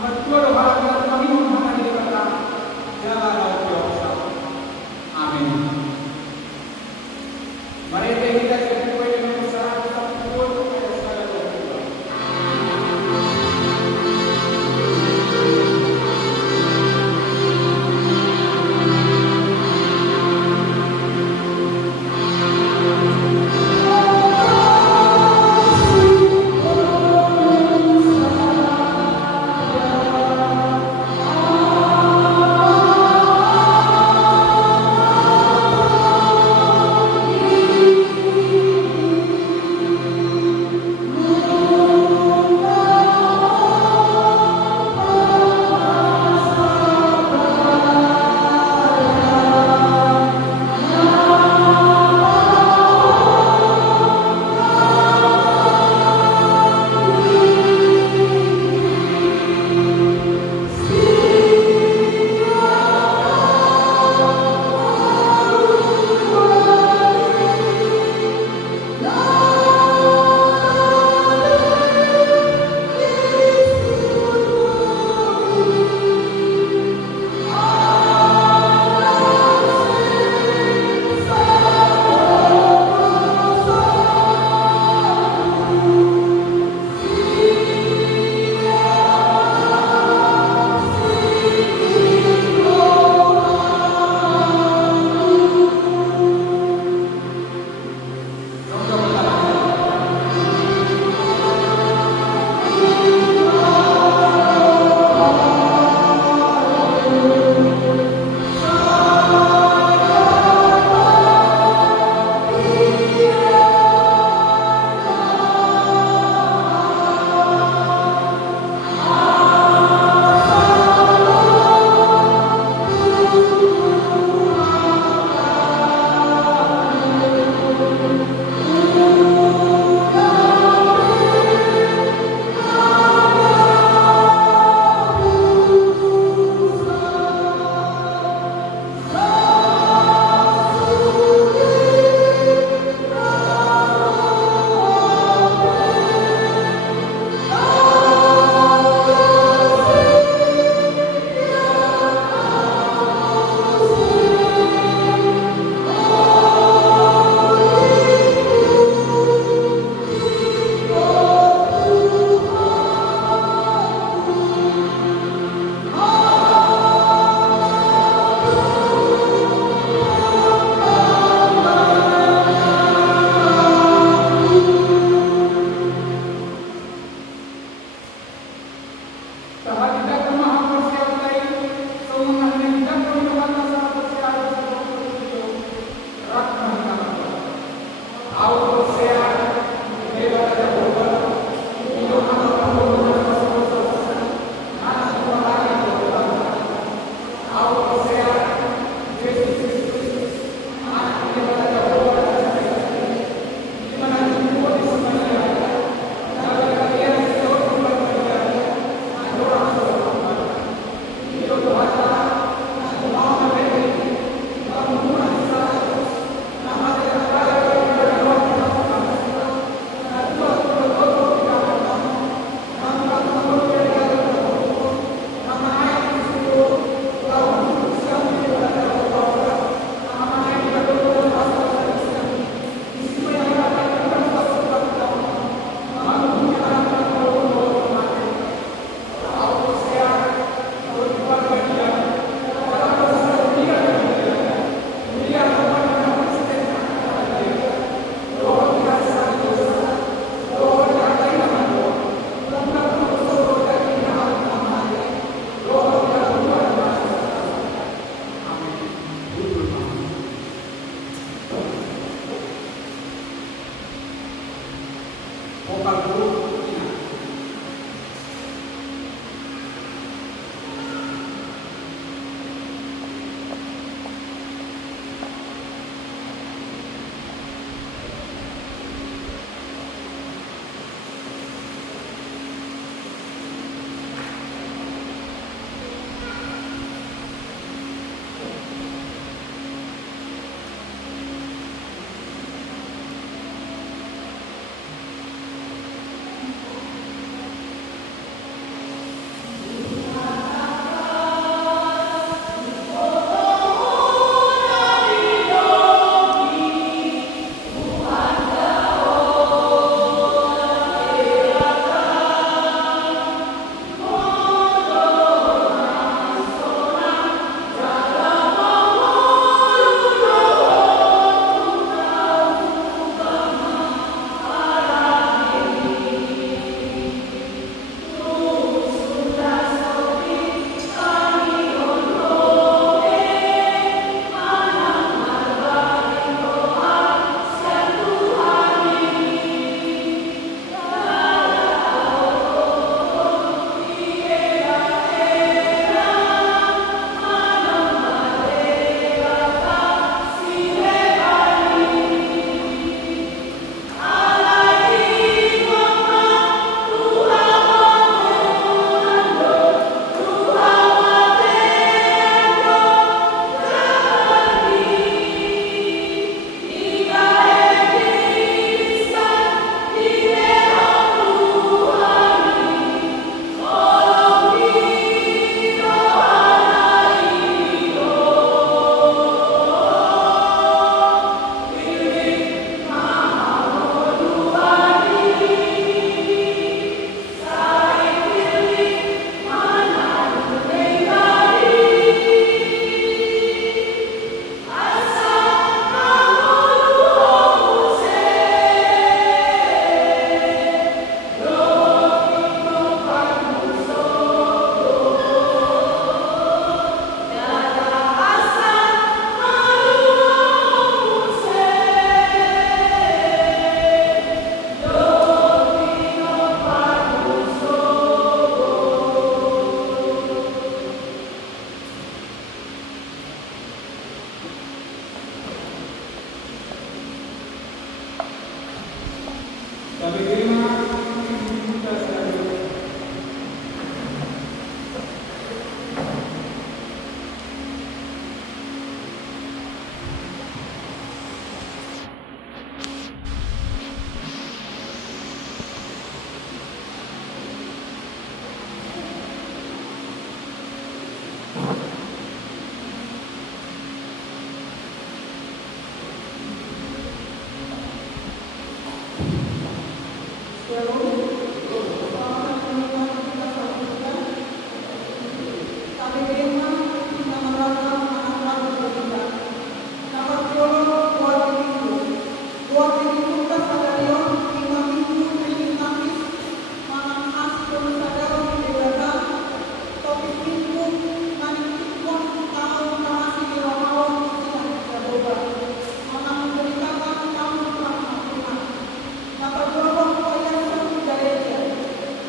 Magtulo halaga ng Panginoon mga nilikata. Jalaw Diyos. Amen. Marete kita sa pwede mo sa pagpulo kaya sa kalagawa.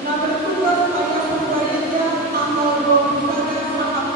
Nah bertugas ayah gereja tanggal 23 saat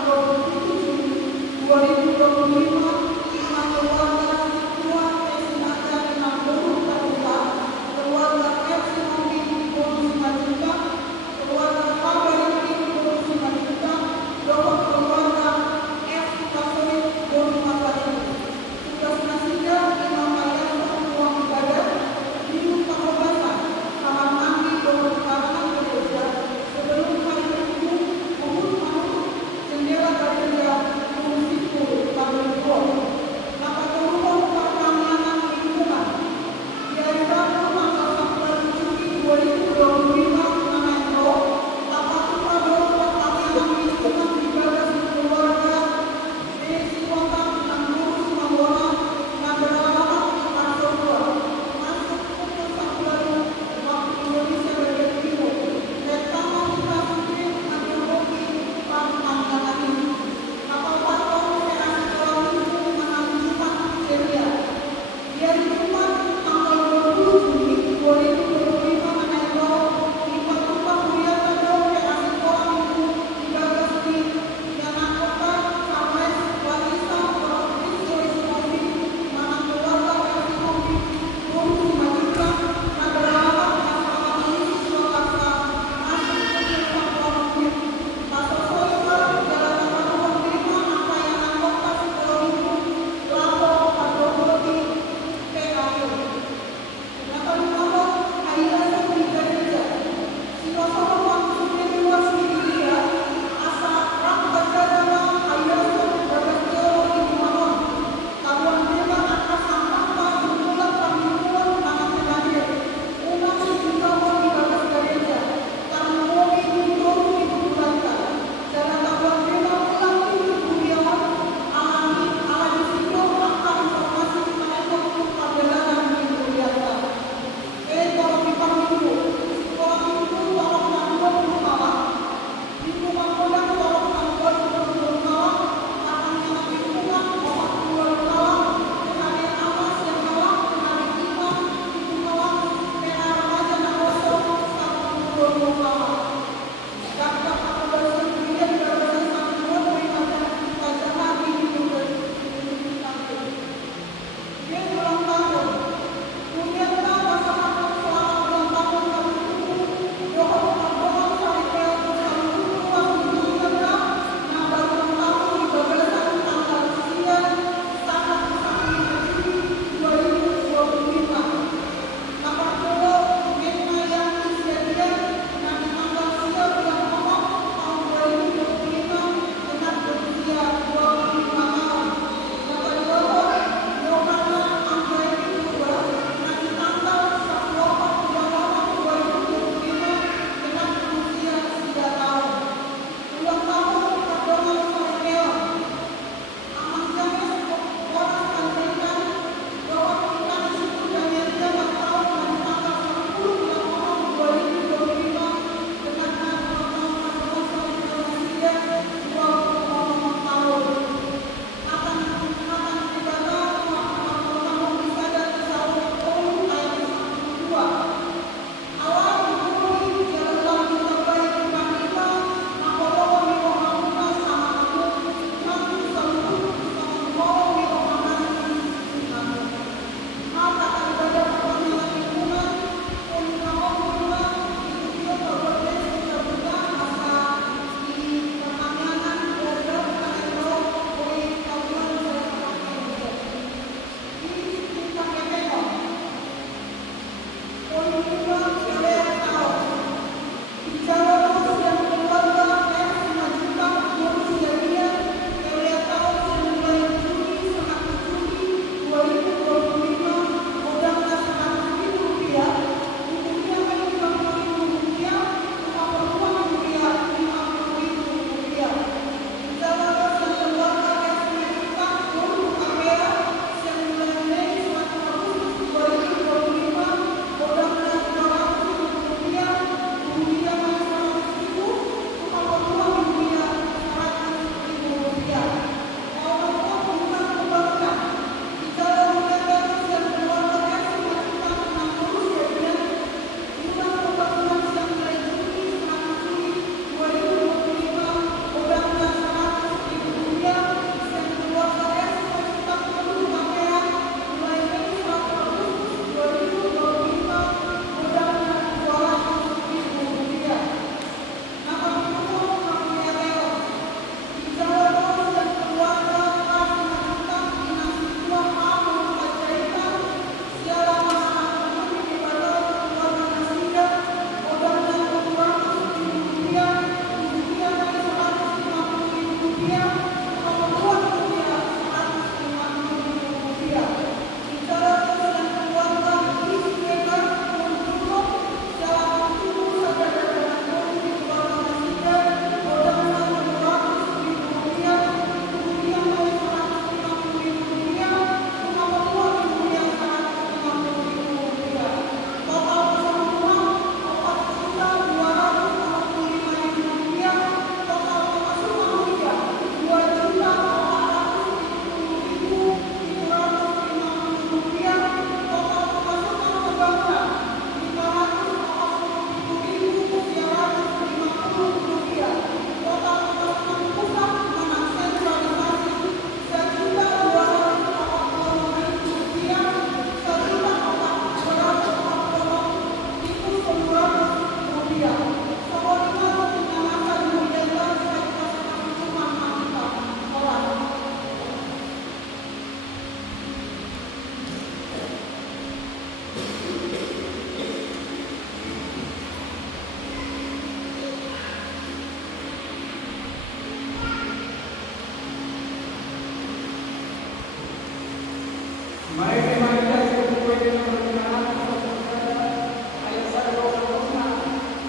Mereka yang pwede na magkakaroon ng pagkakataon ay sa loob na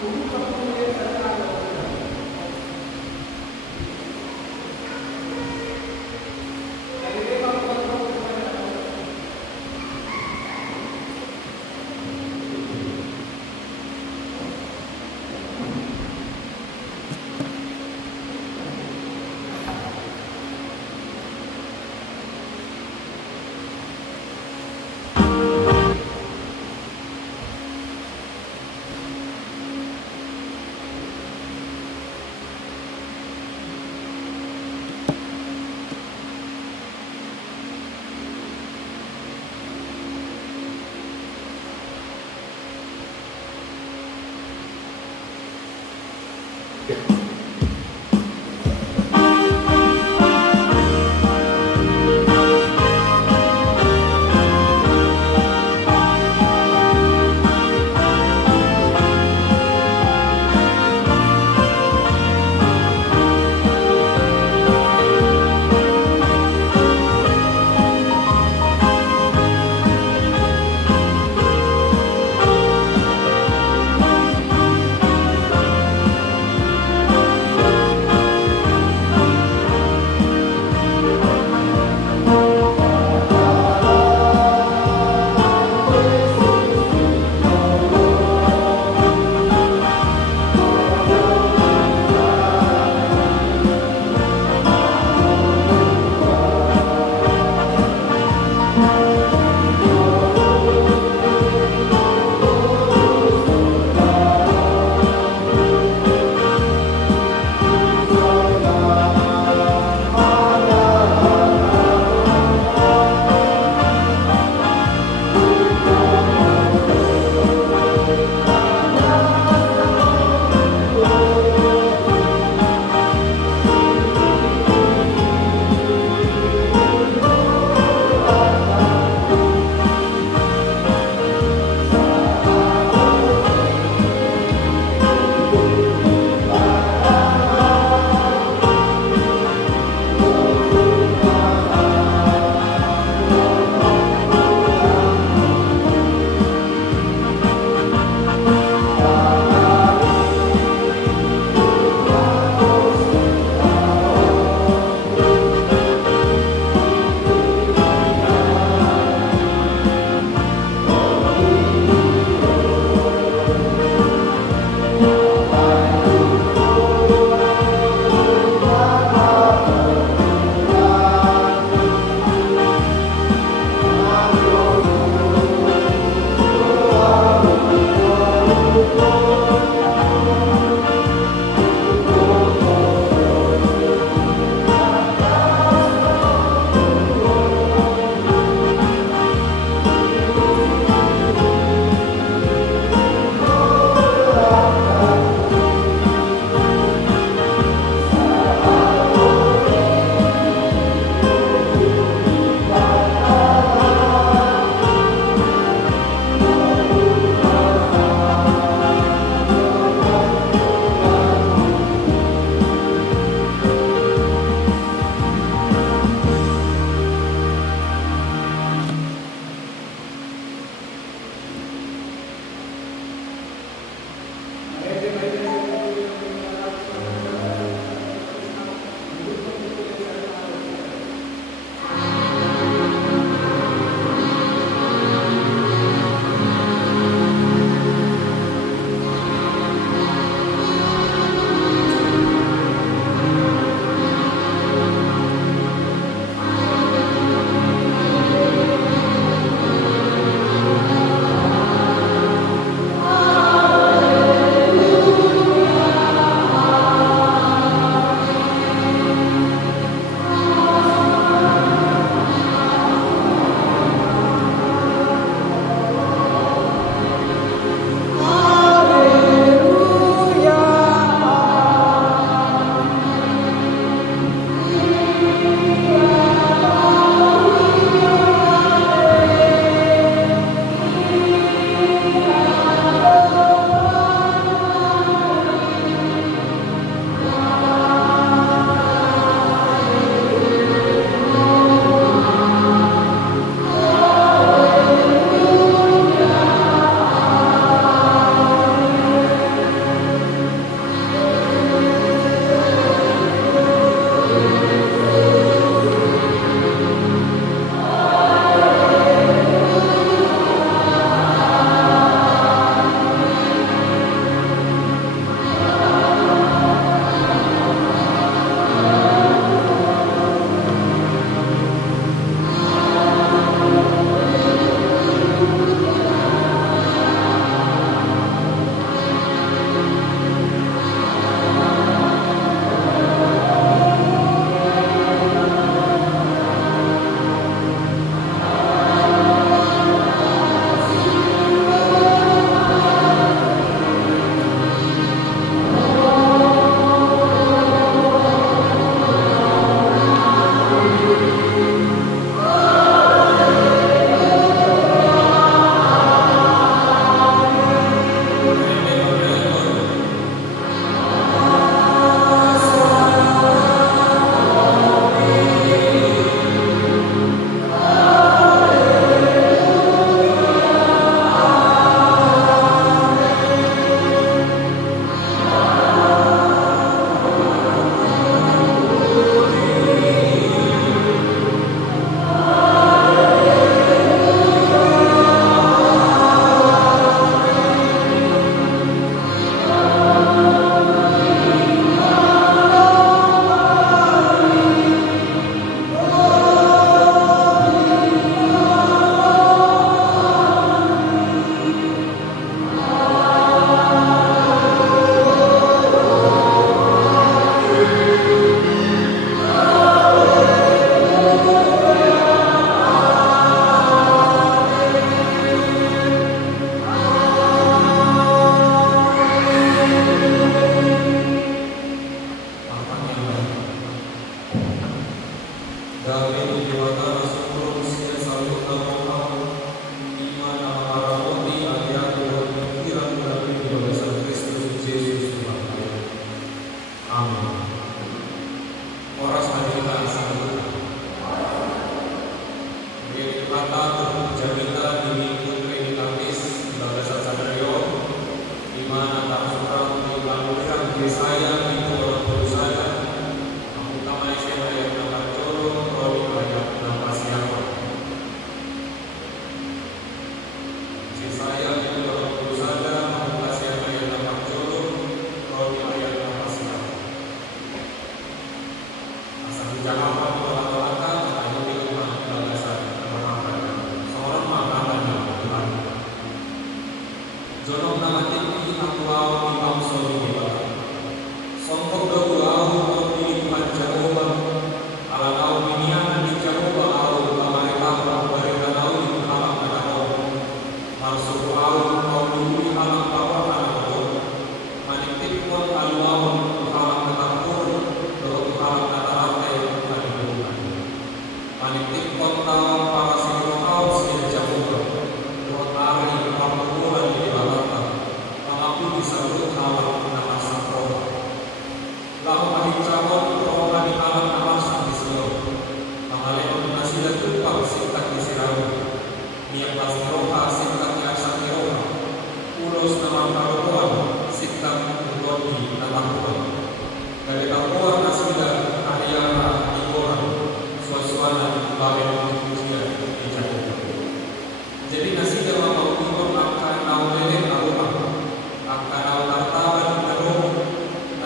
pumunta po ulit sa tao.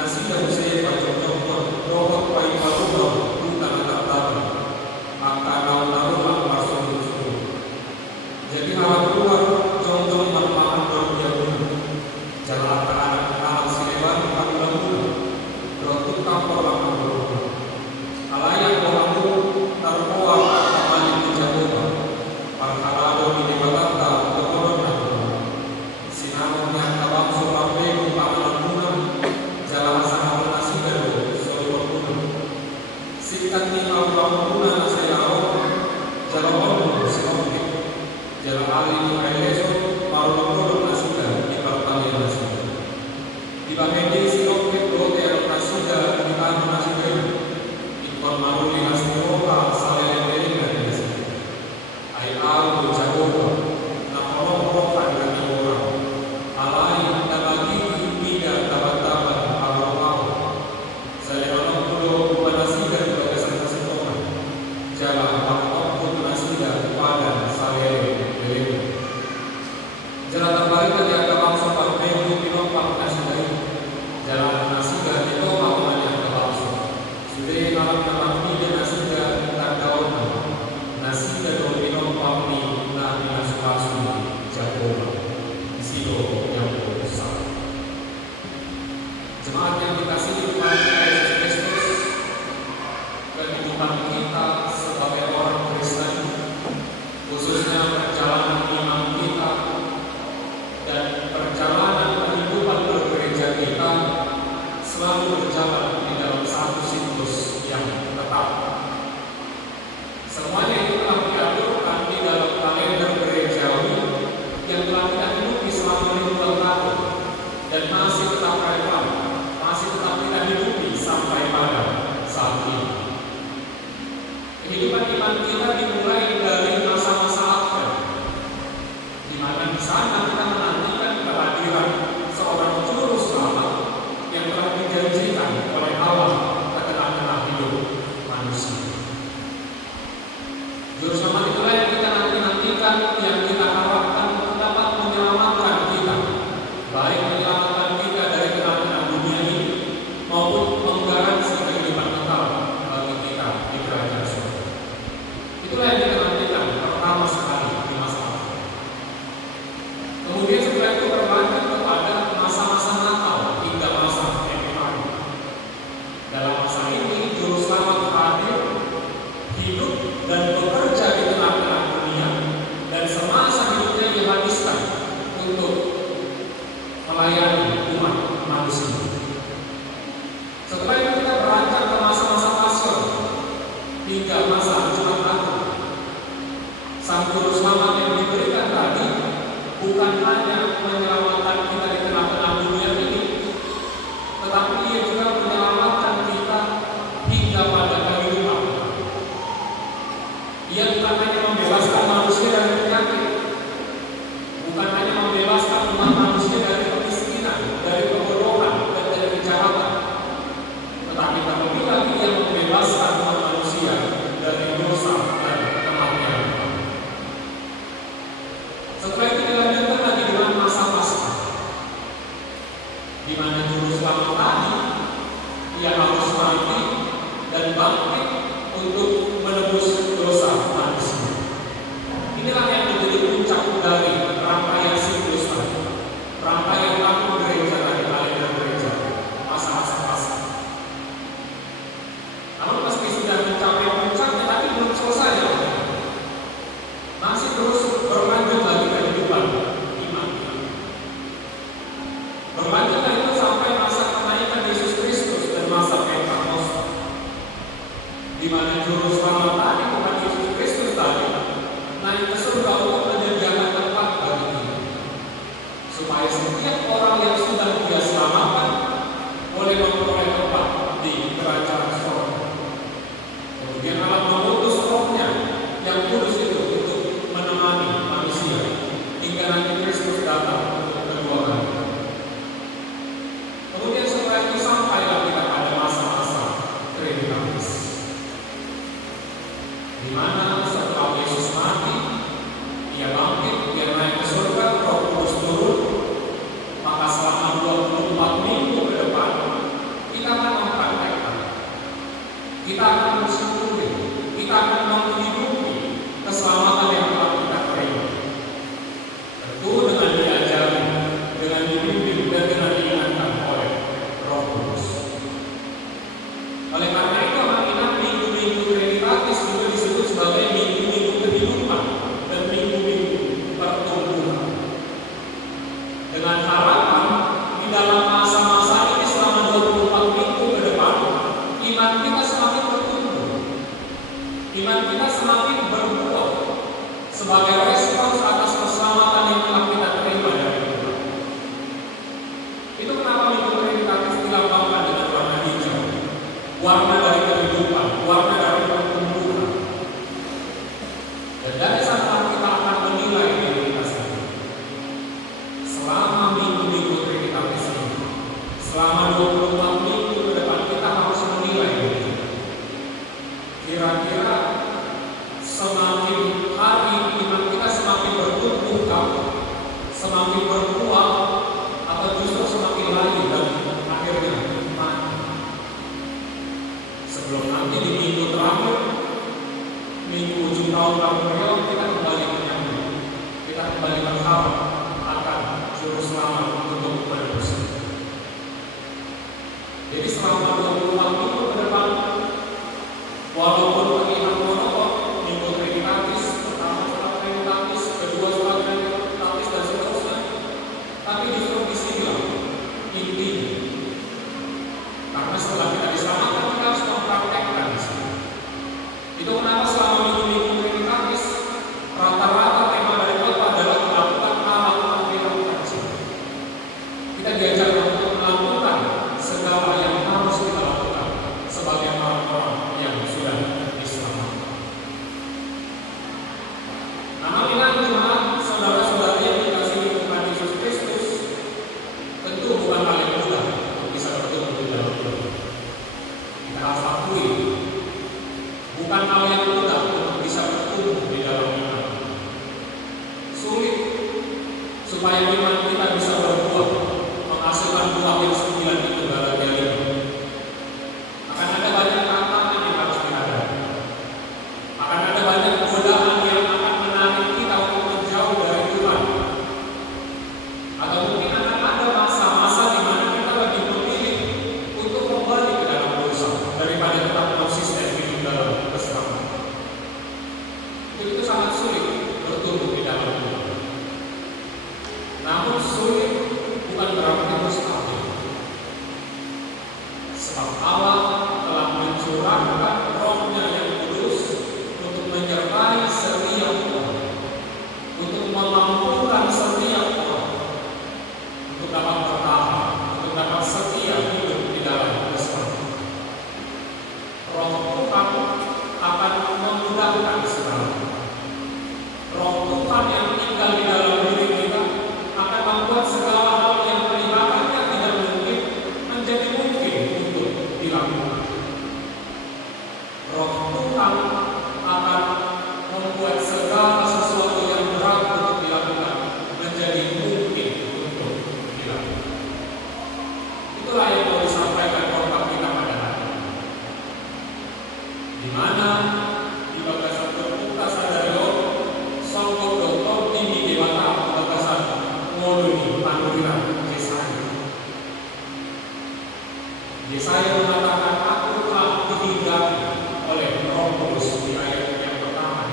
Nasi dan saya baca dan bangkit untuk menebus dosa manusia. Inilah yang menjadi puncak dari rangkaian siklus tadi, rangkaian tahun gereja dari kalender gereja, masa-masa Paskah. Namun meski sudah mencapai puncaknya, tapi belum selesai. Masih terus berlanjut lagi kehidupan iman. Berlanjutlah itu sampai masa kenaikan Yesus Kristus dan masa Pentakosta, di mana juru selamat tadi, bukan Yesus Kristus tadi, naik ke surga untuk menyediakan tempat bagi kita, supaya setiap orang yang sudah Dia selamatkan boleh memperoleh tempat di kerajaan surga. Kemudian Allah mengutus Roh-Nya yang kudus itu untuk menemani manusia hingga nanti Kristus datang untuk kedua kali. Kemudian setelah itu sampailah kita pada masa-masa Trinitatis, di mana setelah Yesus mati, Dia bangkit, Dia naik ke surga, Roh Kudus turun, maka selama 24 minggu ke depan kita akan mempraktekkan, kita akan bersyukuri, kita akan menghidupi keselamatan yang telah kita terima. Tentu dengan diajari, dengan dibimbing, dan dengan diingatkan oleh Roh Kudus. Oleh karena itu, anak-anak, minggu-minggu Trinitatis juga disebut sebagai minggu-minggu kehidupan dan minggu-minggu pertumbuhan. Dengan harapan di dalam masa-masa ini selama 24 minggu ke depan, iman kita semakin bertumbuh, iman kita semakin berbuah sebagai respons atas keselamatan yang telah kita terima dari Tuhan. Itu kenapa minggu Trinitatis dilambangkan dengan warna hijau, warna dari kehidupan, warna dari pertumbuhan. Dan dari sana kita akan menilai diri kita sendiri. Selama minggu-minggu Trinitatis ini, selama 24 minggu ke depan, kita harus menilai diri kita. Kira-kira semakin hari iman kita semakin bertumbuh, semakin berbuah, atau justru semakin layu dan akhirnya mati. Sebelum nanti di minggu terakhir, minggu ujung tahun Gabriel, kita kembali menyambut, kita kembali berharap akan juru selamat untuk menebus. Jadi selama 24 minggu ke depan, walaupun terlihat monoton, minggu Trinitatis, pertama setelah Trinitatis, kedua setelah Trinitatis, dan seterusnya, tapi justru disinilah intinya. Karena setelah kita diselamatkan, kita harus mempraktekkan di sini. Itu kenapa selama minggu-minggu Trinitatis, rata-rata tema dari khotbah adalah melakukan hal yang dilakukan. Kita diajarkan untuk melakukan segala yang harus kita lakukan sebagai orang-orang yang sudah diselamatkan. Nah, marilah jemaat, saudara-saudari yang dikasihi Tuhan Yesus Kristus, tentu bukan hal yang mudah untuk bisa bertumbuh di dalam Tuhan. Kita harus akui, bukan hal yang mudah untuk bisa bertumbuh di dalam iman. Sulit supaya iman kita bisa berbuah, menghasilkan buah yang 9 itu bahagia ini. Akan ada banyak tantangan yang harus dihadapi. Akan ada banyak godaan yang akan menarik kita untuk menjauh dari Tuhan. Atau mungkin akan ada masa-masa di mana kita lebih memilih untuk kembali ke dalam dosa daripada tetap konsisten hidup dalam keselamatan. Itu sangat sulit bertumbuh di dalam Tuhan. Namun sulit bukan berarti mustahil. Sebab Allah telah mencurahkan Roh-Nya yang kudus untuk menyertai setiap orang, untuk memampukan setiap orang, untuk dapat bertahan, untuk dapat setia hidup di dalam keselamatan. Roh Tuhan akan memudahkan segala. Roh Tuhan yang tinggal di dalam diri kita akan membuat segala hal yang kelihatannya tidak mungkin menjadi mungkin untuk dilakukan. Roh Tuhan akan membuat segala sesuatu yang berat untuk dilakukan menjadi mungkin untuk dilakukan. Itulah yang mau disampaikan khotbah kita pada hari ini. di mana di bagasan terbuka sadario songkok doktor tinggi dewata bagasan ngoluni panuriran Yesaya mengatakan aku telah dihinggapi oleh Roh Kudus di ayat yang pertama.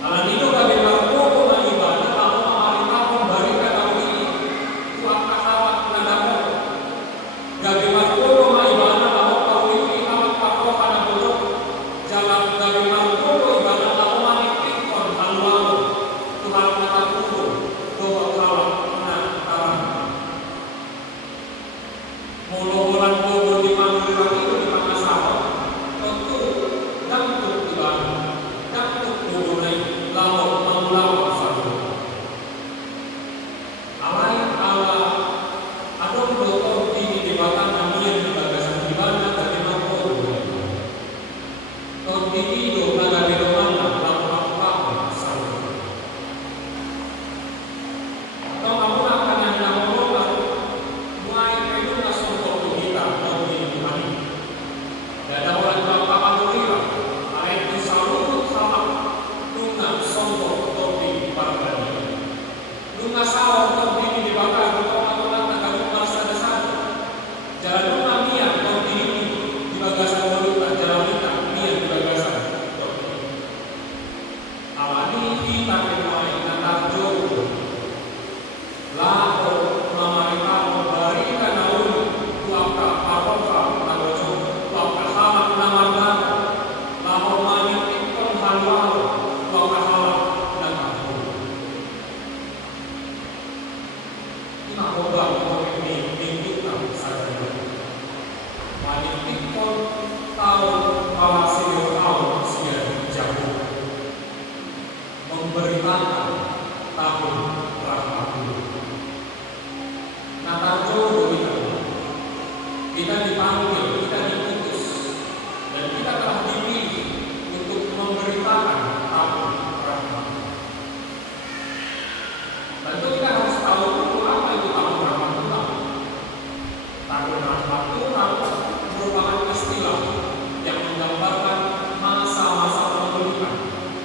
Alam itu gabi marko ibadah kamu amalita memberikan tahun ini itu akan awak nadamu. Gabi marko ibadah kamu tahun ini awak pakai pada bodoh. Jalan gabi marko ibadah kamu manitik kon haluan Tuhan nadamu doa kalah nadamu. Mula-mula kubur di Pantura itu di Pangasaro, tentu damtuk ibadah, damtuk kubur naik laut mengulang satu. Alai ala adon doktor tinggi di batang namian di bagasan ibadah dari mampu. Doktor tinggi itu naga di mana lalu apa satu. Atau kamu akan hanya mengubah mulai itu langsung dan orang bapa Pantura, ayat itu selalu salah. Lunga sombong topi para bani. Lunga sawah topi ini dibakar orang negara bangsa dasar. Jalan lunga mian topi ini di bagasan Pantura, jalan kita mian di bagasan topi. Alani kita pemain natar jodoh. Lalu memarita memberikan naun tuaka paroka nagojo. Hamak namar lahor manik ikon halwal wakahalak dan aku ini obak mengikutan saja manik ikon tahu palasilio tahu siar jauh memberitakan tahun rahmatku natar jodoh kita dipanggil, kita diputus dan kita telah dipilih untuk memberitakan tahun rahmat. Tentu kita harus tahu dulu apa itu tahun rahmat Tuhan. Tahun rahmat Tuhan merupakan istilah yang menggambarkan masa-masa pemulihan,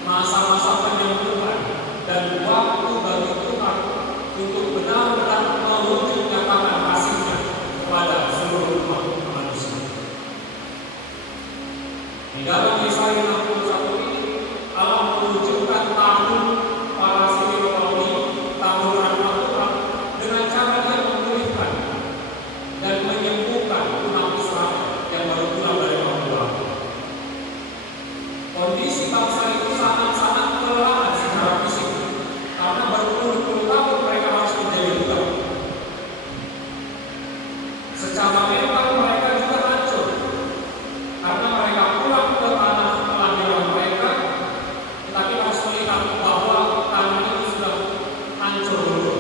masa-masa penyembuhan dan waktu bagi Tuhan untuk benar-benar mewujud nyatakan kasih-Nya kepada seluruh umat manusia. Di dalam Yesaya 61 ini Allah menunjukkan tahun para siliwangi, tahun rahmat Tuhan dengan cara Dia memulihkan dan menyembuhkan umat Israel yang baru pulang dari Babylon. Kondisi bangsa itu sangat-sangat kelelahan secara fisik karena berpuluh-puluh tahun mereka harus menjadi budak. Secara mental mereka juga hancur karena mereka pulang ke tanah kelahiran mereka, tetapi harus melihat bahwa tanah itu sudah hancur dulu.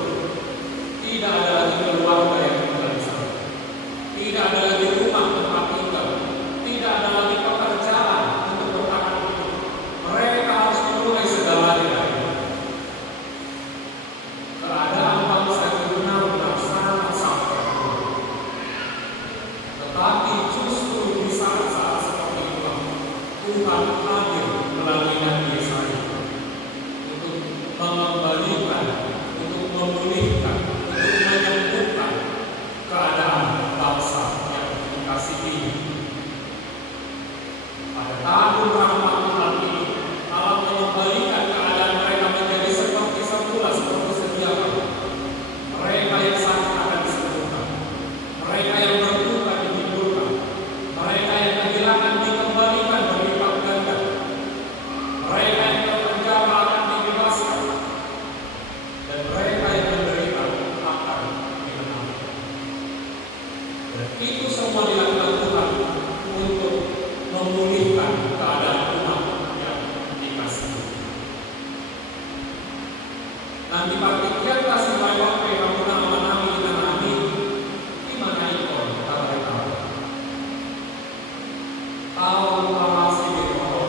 Tidak ada lagi keluarga yang tinggal di sana, tidak ada lagi rumah tempat tinggal, tidak ada lagi pekerjaan untuk bertahan hidup. Mereka harus memulai segalanya lagi. Keadaan bangsa itu benar-benar sangat-sangat buruk. Tetapi justru di saat-saat seperti itulah Tuhan hadir melalui Nabi Yesaya untuk mengembalikan, untuk memulihkan, untuk menyembuhkan keadaan bangsa yang dikasihi. Pada tahun rahmat Tuhan ini, Allah mengembalikan keadaan mereka menjadi seperti semula, seperti sedia kala. Mereka yang sakit akan disembuhkan, mereka yang berduka dihiburkan, mereka yang kehilangan dikembalikan berlipat ganda, mereka yang terpenjara akan dibebaskan, dan mereka yang menderita akan dimenangkan. Dan itu semua dilakukan Tuhan untuk memulihkan keadaan umat yang dikasihi. Nanti partikian kasih lewat pengampunan menami kita nami di mana ikon kata tahu. Tahu palasi berkoro.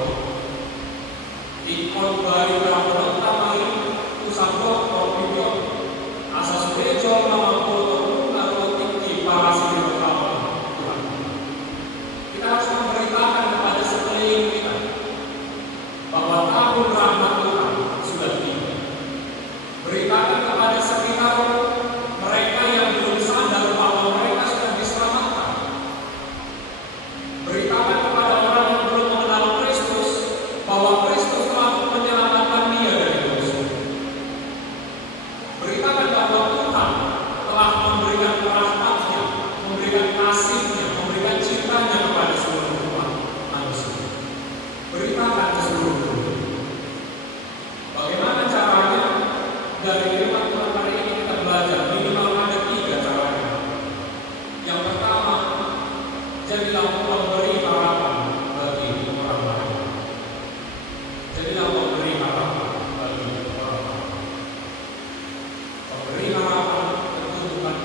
Ikon bari kampung tamai usabok video asas bejo nama foto lalu tinggi palasi berkoro Tuhan. Kita harus memberitakan kepada pemberi harapan bagi orang lain. Jadilah pemberi harapan bagi orang lain. Pemberi harapan tentu bukan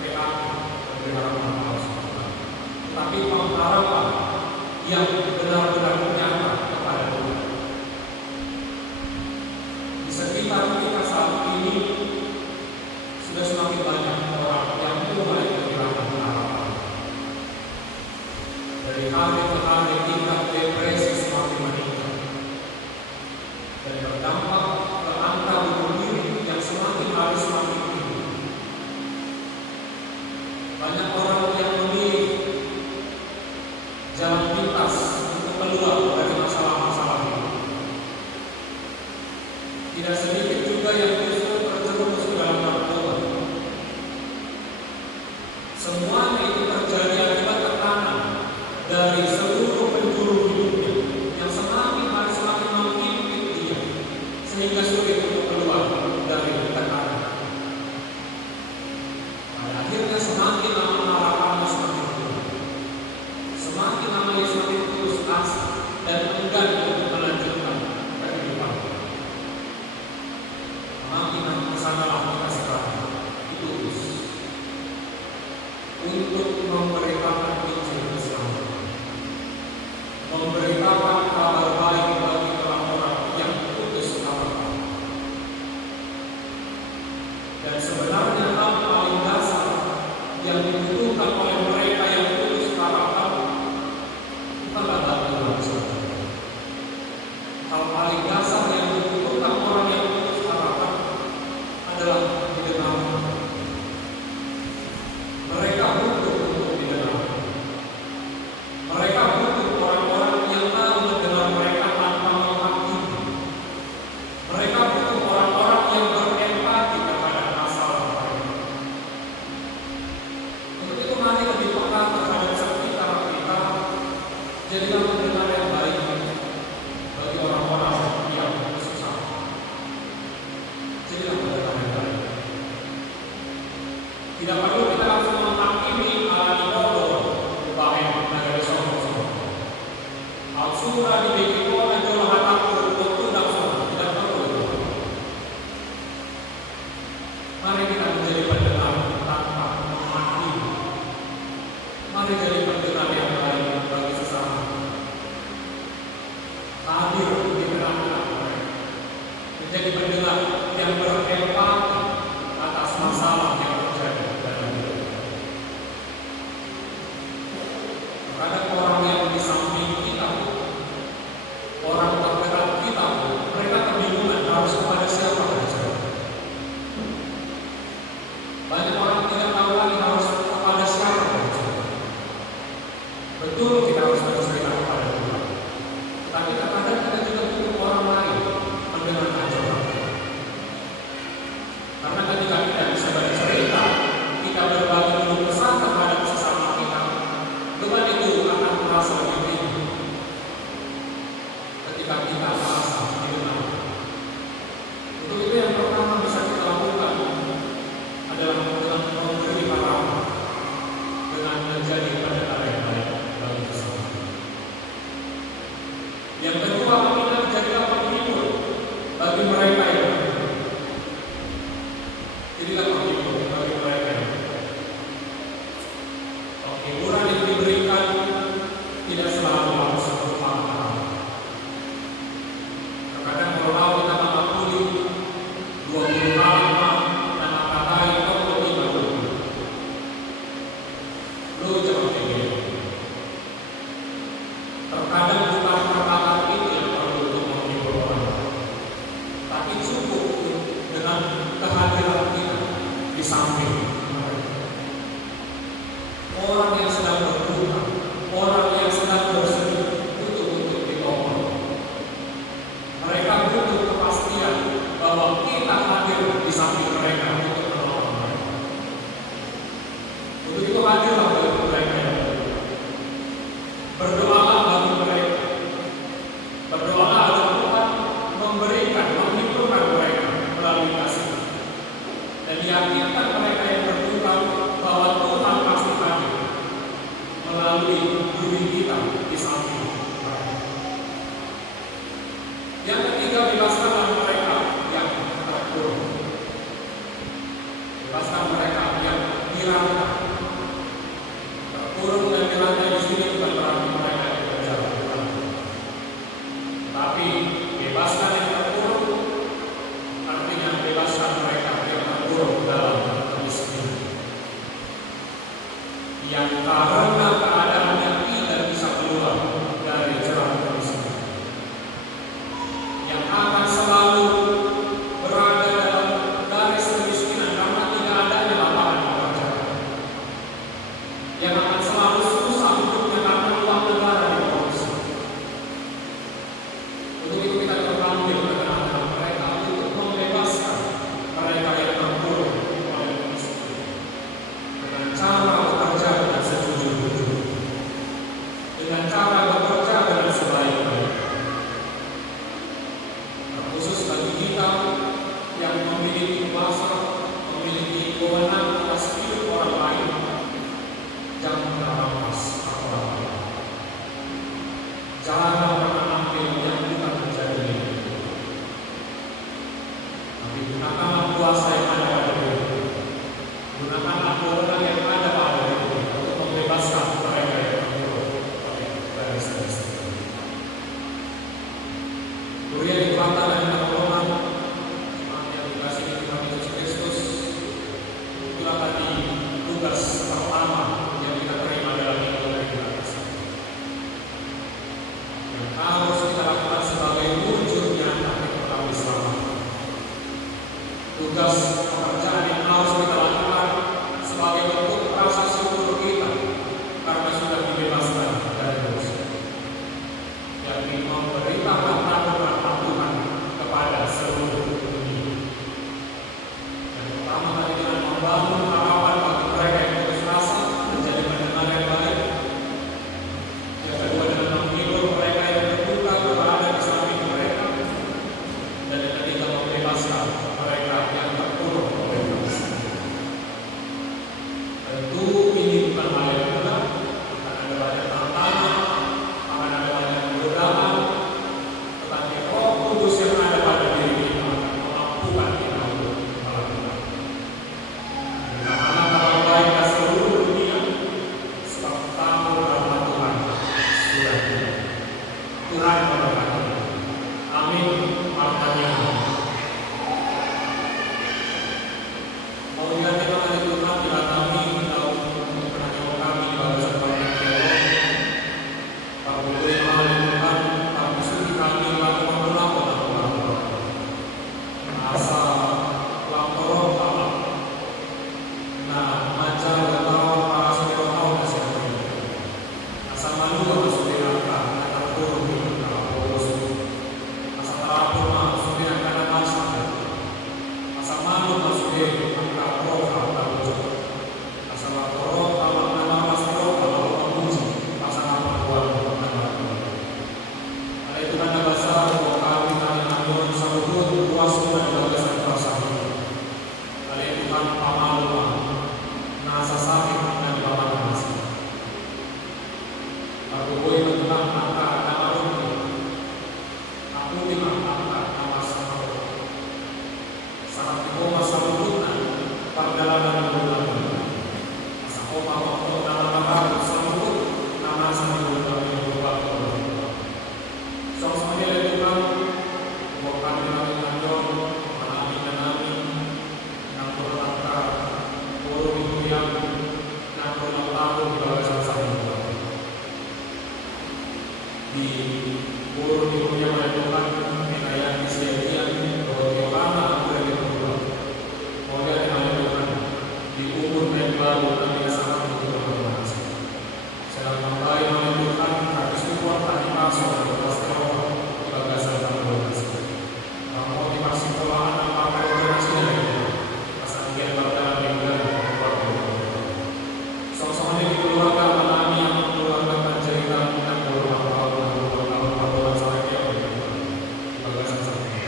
PHP, pemberi harapan palsu, tapi pengharapan yang benar-benar nyata kepada Tuhan. Di sekitar kita saat ini sudah semakin banyak orang yang mulai kehilangan harapan. Dari hari ke hari tingkat depresi semakin meningkat dan berdampak ke angka bunuh diri yang semakin hari semakin tinggi. Banyak orang yang memilih jalan pintas untuk keluar dari masalah-masalah ini. Tidak sedikit juga yang justru terjerumus ke dalam narkoba. Semuanya itu terjadi akibat tekanan dari seluruh penjuru hidupnya yang semakin hari semakin menghimpit dia, sehingga sulit untuk keluar dari tekanan. Pada akhirnya semakin lama harapannya semakin turun, semakin lama dia semakin putus asa dan enggan untuk melanjutkan kehidupannya. Makin kesanalah kita sekarang ditulis untuk memberitakan Injil keselamatan, memberitakan kabar baik bagi orang-orang yang putus harapan. Dan sebenarnya hal paling dasar yang dibutuhkan oleh mereka yang putus harapan bukanlah bantuan saja. Hal paling dasar yang dibutuhkan orang yang putus harapan adalah didengar. Mereka butuh untuk didengar. Mereka butuh orang-orang yang mau mendengar mereka tanpa menghakimi. Mereka butuh orang-orang yang berempati terhadap masalah mereka. Untuk itu mari lebih peka terhadap sekitar kita. Jadilah pendengar yang baik bagi orang-orang yang susah. Jadilah pendengar yang baik. Tidak perlu kita langsung menghakimi alami bodoh bahaya dari sombong-sombong. Al-Surah dibikin oleh Jolah Hataku untuk tidak sombong, tidak perlu. Mari kita menjadi pendengar tanpa menghakimi. Mari jadi pendengar yang baik bagi sesama. Hadir di tengah-tengah mereka. Menjadi pendengar yang berempati atas masalah yang terjadi dalam hidup. Terhadap orang yang di samping kita, orang terdekat kita, mereka kebingungan harus kepada siapa berbicara. Banyak orang tidak tahu lagi harus kepada siapa berbicara. Betul kita harus bercerita kepada Tuhan, tapi terkadang kita juga butuh orang lain mendengar ajaran. Karena ketika kita bisa bercerita, kita berbagi keluh kesah terhadap sesama kita, beban itu akan terasa lebih ringan. Ketika kita merasa didengar. Untuk itu yang pertama bisa kita lakukan adalah dengan memberi harapan, dengan menjadi pendengar yang baik bagi sesama. Yang kedua, kita jadilah penghibur bagi mereka yang jadilah penghibur bagi mereka yang penghiburan yang diberikan tidak selalu harus berupa kata. Terkadang kalau kita mengakui 20 kalimat dan mengkatai atau 30, lu jangan pikir. Terkadang bukan kata itu yang perlu untuk menghibur orang, tapi cukup dengan kehadiran kita di samping mereka. Orang yang sedang berduka, orang yang sedang bersedih butuh untuk ditolong. Mereka butuh kepastian bahwa kita hadir di samping mereka untuk menolong mereka. Untuk itu hadirlah bagi mereka yang berdoalah bagi mereka. dengan cara bekerja dengan sebaik-baiknya. Terkhusus bagi kita yang memiliki kuasa, memiliki kewenangan atas hidup orang lain, jangan merampas hak orang lain. Jangan pernah ambil yang bukan menjadi milik kita. Tapi gunakanlah kuasa yang ada pada diri kita. Gunakanlah kewenangan yang ada pada diri kita untuk membebaskan mereka yang terkurung oleh garis-garis tertentu. Kuria dikatakan dari pertolongan yang dikasih Tuhan Yesus Kristus, itulah tadi tugas pertama yang kita terima dalam hidup kita. Yang harus kita lakukan sebagai wujud nyata kita diselamatkan. Tugas pekerjaan yang harus kita lakukan sebagai bentuk rasa syukur kita karena sudah dibebaskan dari dosa. Yang memberitakan peraturan Tuhan kepada seluruh dunia. Yang pertama tadi dengan membangun harapan bagi mereka yang putus asa menjadi pendengar yang baik. Yang kedua dengan menghibur mereka yang terluka berada di samping mereka. Dan yang ketiga membebaskan mereka yang terkurung oleh dosa. Tentu ini bukan hal yang mudah, akan ada banyak tantangan, akan ada banyak godaan, tetapi Roh Kudus yang ada pada diri kita akan memampukan kita untuk melakukan. Karena kalau baik ke seluruh dunia, sebab tamu rahmat Tuhan sudah tiba. Tuhan memberkati. Amin. Amin. Mau lihat kita hari Tuhan bila kami tahu penanya kami di barisan Bapak Teolog, Pak Guru yang ahli Tuhan, Pak Bisuki kami lakukan melakukan asa laporan Allah. Nah, majar bertawa para senior tahu kasih kami. Asa malu masuk angka, kata kurung di angka polos. Asa terapur masuk di angka masak. Asa malu masuk di angka roh atau wujud. Asa laporan Allah nama pastro kalau memuji. Asa nama Tuhan nama Tuhan. Ada itu tanda besar bahwa kami namun sambut puas dan bagasan perasaan. Ada itu kan pamaluan, nasa sakit dan bawa nasi. Aku boleh menentang angka nama Ruki. Aku bilang angka nama sama. Saat itu masa lurutan perjalanan bulan. Masa koma waktu dalam mata sambut nama sama bulan yang berubah. Sama-sama dia Tuhan, buat kami lagi lanjut, mengalami kami, yang berlangkah, burung itu yang tahun di bawah sama-sama di burung itu yang menentukan penilaian disediakan bahwa Yohana boleh berubah. Kemudian yang menentukan di umur yang baru kami sangat berubah. Sedang membaik menentukan habis itu tadi masuk ke pastro bagasan organisasi. Motivasi pelahan apa organisasi dari asal dia berjalan dengan sama-sama ini dikeluarkan alami yang mengeluarkan cerita tentang beberapa tahun saja bagasan saja.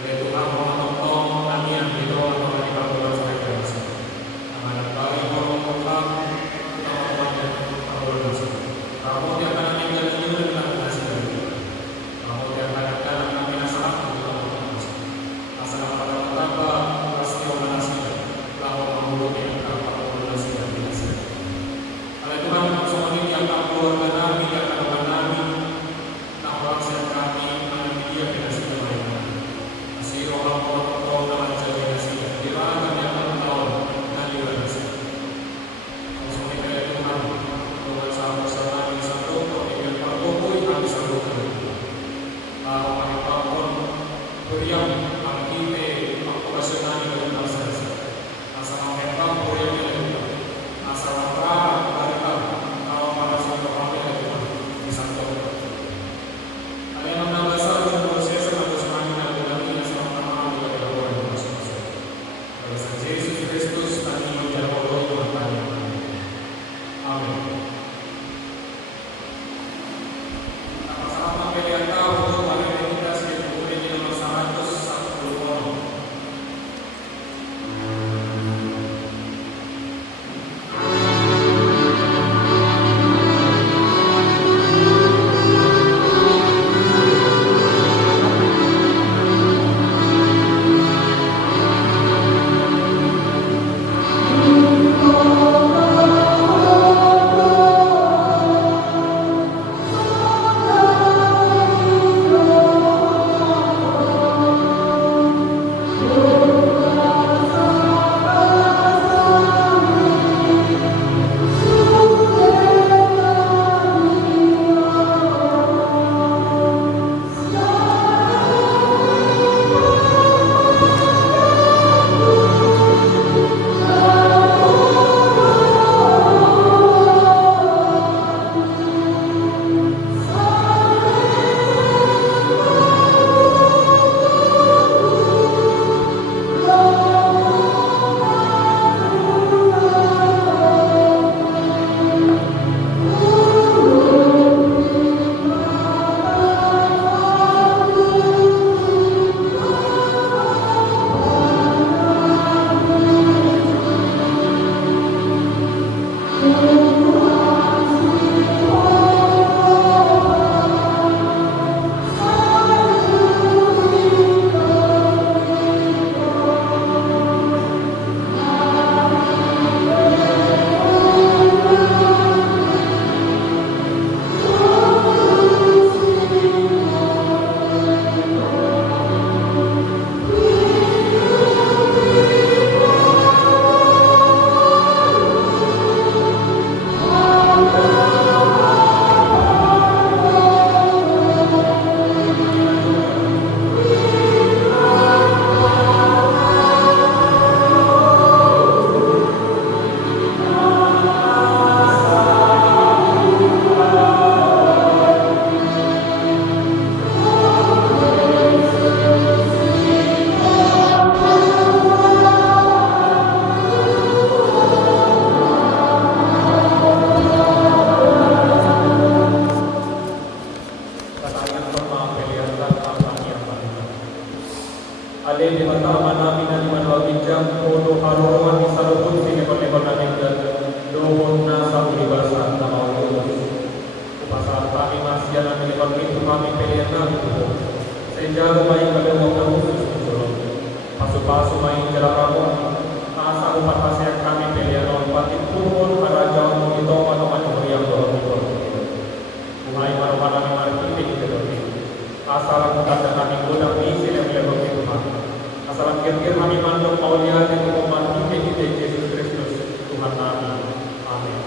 Ada Tuhan mau nonton tanian di bawah di bawah saja. Amanat baik Alele bata manami na liman wagijang kodo haruruan isalubun sinekon-ekon namin dan dohon na sa ulibasa na maulubos. Upasaan kami masya na milikon itu kami pilihan namin ito. Sa injalo may kalawang na usus kusulong. Paso-paso may jalakawan. Asa upat pasayang kami pilihan ng patituhon harajaw mo ito ano-ano yang doon ito. Buhay maruhan namin marikitig ito. Asal kata kami gudang isi yang lebih itu mah. Asal kira-kira kami mandok maulia dan hukuman kita Yesus Kristus Tuhan kami. Amin.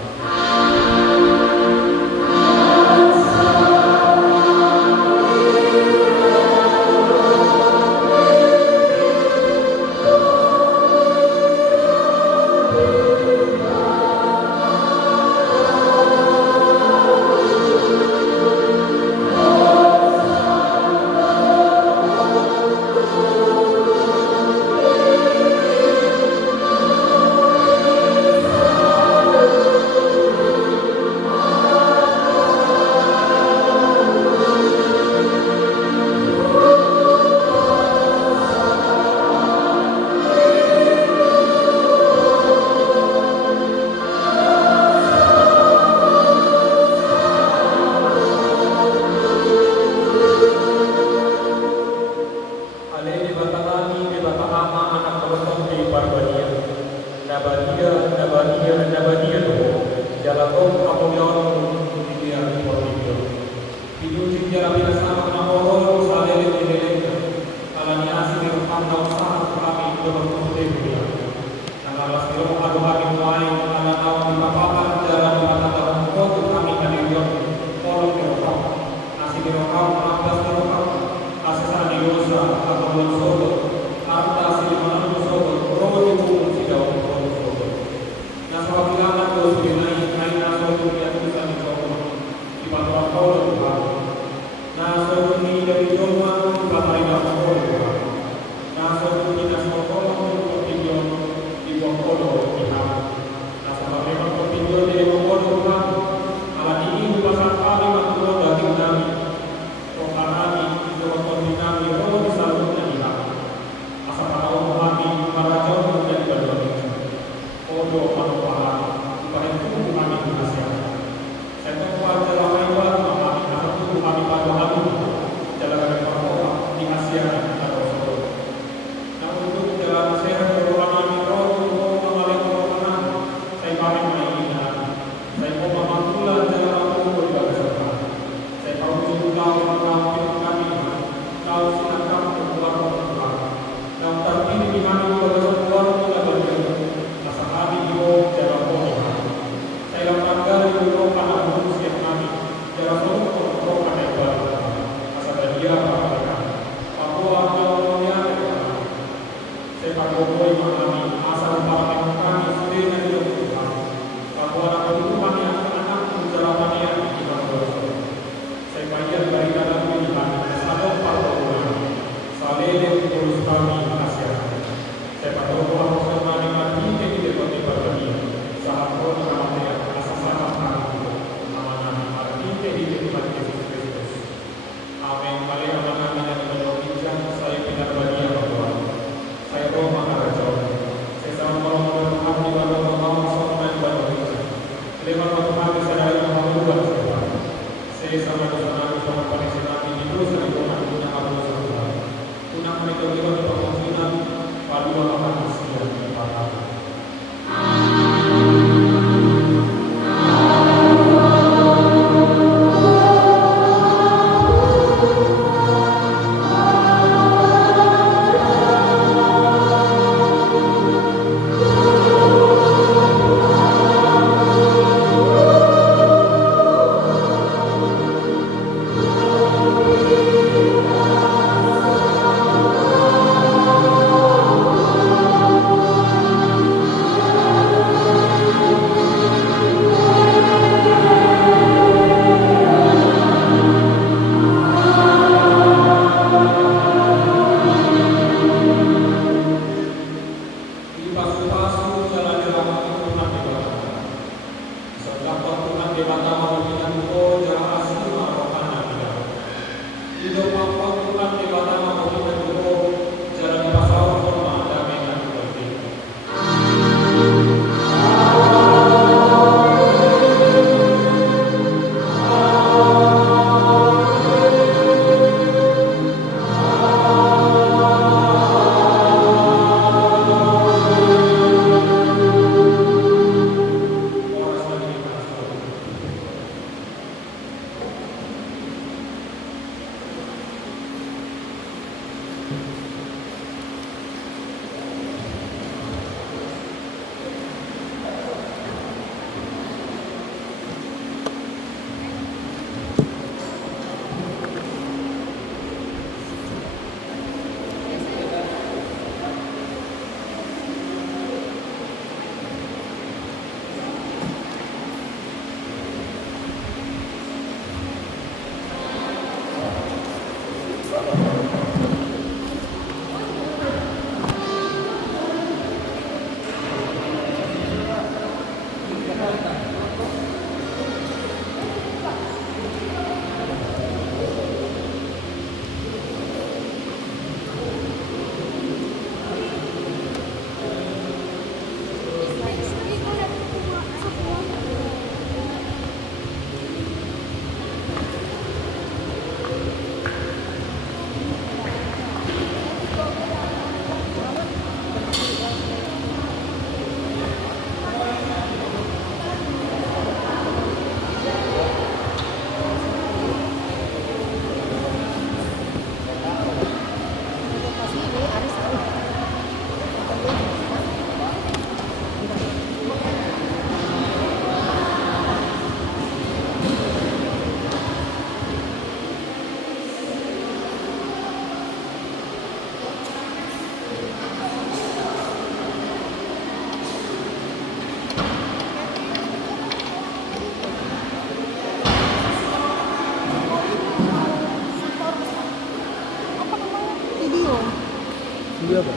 Dia apa?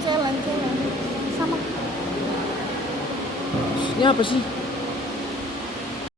Jalan sama. Ini apa sih?